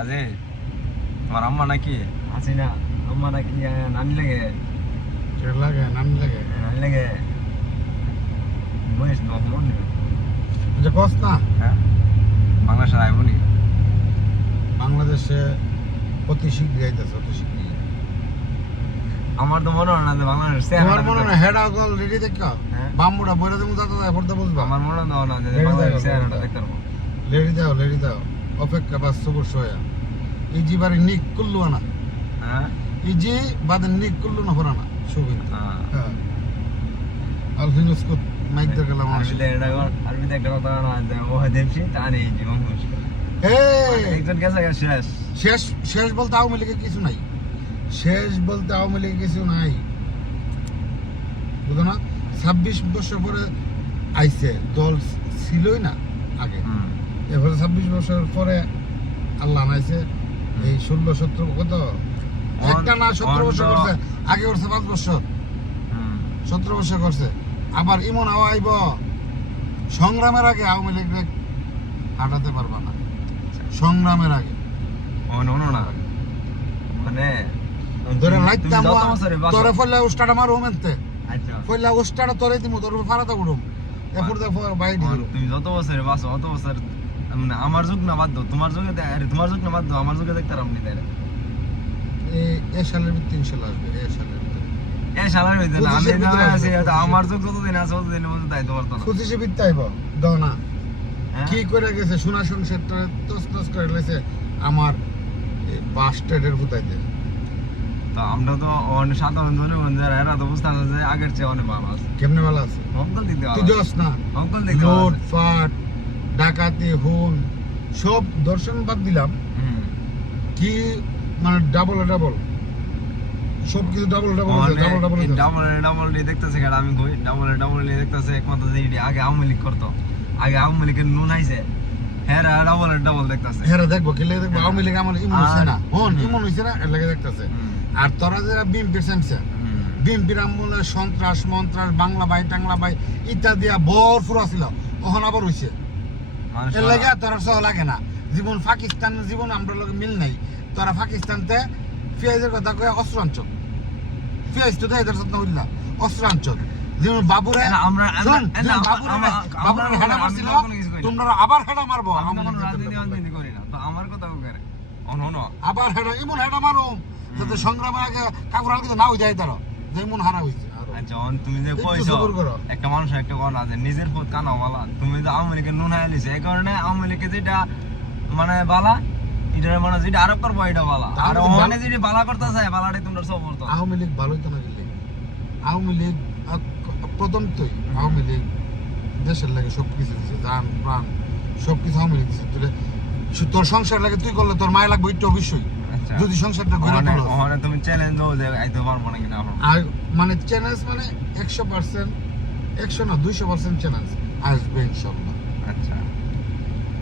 কাজে তোমার আম্মা নাকি আছি না আম্মা নাকি নানি লাগে নানি লাগে বয়স তো মন নেই যে কস না হ্যাঁ বাংলাদেশের আইবনি বাংলাদেশে অতি শীঘ্রই আইতেছে অতি শীঘ্রই আমার তো মনে হয় না যে বাংলাদেশ তোমার মনে না হেড আগল রেডি দেখা হ্যাঁ। বাম্বুটা বইরা দেবো যাতে পড়তে বুঝবা আমার মনে হয় না যে লেডি বাংলাদেশ দেখো, চেহারাটা লেডি দেখতে পারবো লেডি দাও অপেক্ষা বাস সবুর সয়া ইজি বারে নিক কুল্লু না হ্যাঁ ইজি বাদে নিক কুল্লু না হরানা সুবিন হ্যাঁ আলফিনুস কো মাইক দের গেলাম আরবিতে একটা কথা না যে ও দেবশি তা নেই জীবন মুশকিল এই একজন গেছে শেষ শেষ শেষ বলতে আওয়ামী লীগের কিছু নাই শেষ বলতে আওয়ামী লীগের কিছু নাই বুঝো না 26 বছর পরে আইছে দল ছিলই না আগে এরপরে 26 বছর পরে আল্লাহ আনাইছে এই 16-17 কত একটা না 17 বছর করছে আগে করছে 5 বছর 17 বছর করছে আবার ইমন হাওয়া আইব সংগ্রামের আগে আওয়ামী লীগ হাঁটাতে পারবা না সংগ্রামের আগে না মানে ধরে লাইতাম যত বছরে বাঁচো। তোরে ফলে উস্টাটা মারু মেনতে আচ্ছা ফলে উস্টাটা তোরে দিমু তোর ফারাতে উড়ুম এরপর দেখো বাইরে তুমি যত বছরে বাঁচো অত বছর মানে আমার যুগ না বাদ দাও তোমার যুগে আরে তোমার যুগ না বাদ দাও আমার যুগে দেখতে রামনি তাই এই সালের ভিতরে 3 সাল আসবে এই সালের ভিতরে এই শালার হইছে না আমি 25 না আছি ভিতরে আমার যুগ যতদিন আছে ততদিন মধ্যে তাই তো পারতো না 25 ভিতরে আইব দাও না হ্যাঁ? কি করে গেছে সোনা সংসারটা তস করে লেছে আমার বাস স্ট্যান্ডের হুতাইতে তো আমরা তো অনেক সাধারণ জনগণ যারা এরা তো বুঝতে পারছে যে আগের চেয়ে অনেক ভালো আছে কেমনে ভালো আছে অঙ্কল দিতে তুই ভালো দোস না অঙ্কল দেখতে ভালো লুট আছে। ফাট ডাকাতি হুন সব দর্শন বাদ দিলাম হুম। কি মানে ডাবল সব কিছু ডাবল ডাবল নিয়ে দেখতেছে কেন আমি কই ডাবল নিয়ে দেখতেছে একমাত্র যে এটি আগে আওয়ামী লীগ করতো আগে আওয়ামী লীগের নুন আইছে হ্যাঁ ডাবল দেখতেছে হেরা দেখবো কি লাগে দেখবো আওয়ামী লীগ আমার ইমন হইছে না হন হুম। ইমন হইছে না এর লাগে দেখতেছে হুম। আর তোরা যারা বিএনপির সেমছে বিএনপির আমলে সন্ত্রাস মন্ত্রাস বাংলা টাংলা ভাই ইত্যাদি ভরপুর আছিল ওখান আবার হইছে এর লাগে তোরা সহ লাগে না জীবন পাকিস্তান জীবন আমরা লগে মিল নাই তোরা পাকিস্তানতে পেঁয়াজের কথা কয়ে অস্ত্রাঞ্চল পেঁয়াজ তো দেয় না উল্লা অস্ত্রাঞ্চল যেমন বাবুরে আমরা শোন, যেমন বাবুরে হেডা মারছিল তোমরা আবার হেডা মারবো রাজনীতি করি না তো আমার কথা করে অনো আবার হেডা এমন হেডা মারো যাতে সংগ্রামের আগে কাকুর হালকে না হয়ে যায় তারা যেমন হারা হয়েছে আচ্ছা তুমি যে একটু কইছো সবুর করো। একটা মানুষ একটা কথা আছে নিজের পথ কানা বালা তুমি যে আওয়ামী লীগের নুন হাইলিছে এই কারণে আওয়ামী লীগকে যেটা মানে বালা এটা মানে যেটা আরোপ করবো এটা বালা আর ওখানে যেটা বালা করতে চায় বালাটাই তোমরা সব করতো আওয়ামী লীগ ভালোই তো না গেলে আওয়ামী লীগ প্রথম তোই আওয়ামী লীগ দেশের লাগে সব কিছু দিচ্ছে জান প্রাণ সব কিছু আওয়ামী লীগ দিচ্ছে তোর সংসার লাগে তুই করলে তোর মায় লাগবে একটু অবশ্যই আচ্ছা যদি সংসারটা ঘুরে তোলো ওখানে তুমি চ্যালেঞ্জ দাও যে আইতে পারবো না কিনা আর মানে চ্যালেঞ্জ মানে 100% 100 না 200% চ্যালেঞ্জ আসবে ইনশাআল্লাহ আচ্ছা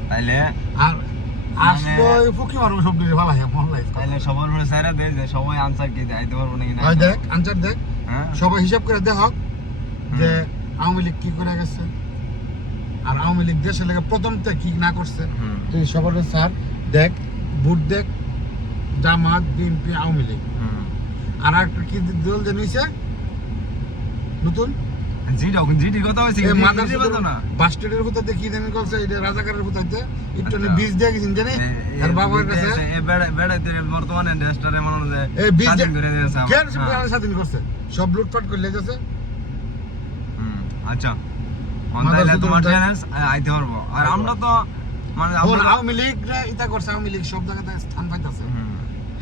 তাইলে আর আসলো ফুকি মারবো সব দিকে ভালো হয় মহল লাইফ তাইলে সবার উপরে সাইরা দেয় যে সবাই আনসার কি আইতে পারবো না কিনা ভাই দেখ আনসার দেখ হ্যাঁ সবাই হিসাব করে দেখ যে আওয়ামী লীগ কি করে গেছে আর আওয়ামী লীগ দেশের লেগে প্রথমতে কি না করছে তুই সবার স্যার দেখ ভোট দেখ জামাত বিএনপি আওয়ামী লীগ আর একটা কি দল যে নিছে নতুন জিটি কথা হইছে এই মাদার জিটি কথা না বাস স্ট্যান্ডের ভিতর দেখি জানি করছে এটা রাজাকারের ভিতর একটু বীজ দিয়ে গেছেন জানি আর বাবার কাছে বেড়াইতে বর্তমানে দেশটারে মনে হয় এই বীজ স্বাধীন করে দিয়েছে কেন স্বাধীন করছে সব লুটপাট করে লেগেছে আচ্ছা মাদার তাইলে তোমার সুতরাং চ্যালেঞ্জ আইতে পারবো আর আমরা তো মানে আওয়ামী লীগ ইটা করছে আওয়ামী লীগ সব জায়গাতে স্থান পাইতেছে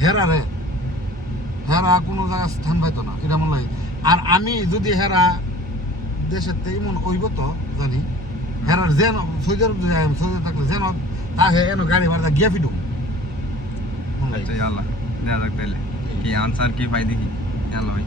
হেরা কোনো জায়গায় স্থান পাইতো না এটা মনে হয় আর আমি যদি হেরা দেশের থেকে এমন ওইব তো জানি হেরার যেন সৌদি থাকলে যেন তা এন গাড়ি ভাড়া গিয়ে ফিডুম আচ্ছা আল্লাহ দেখা যাক তাইলে কি আনসার কি পাই দেখি আল্লাহ ভাই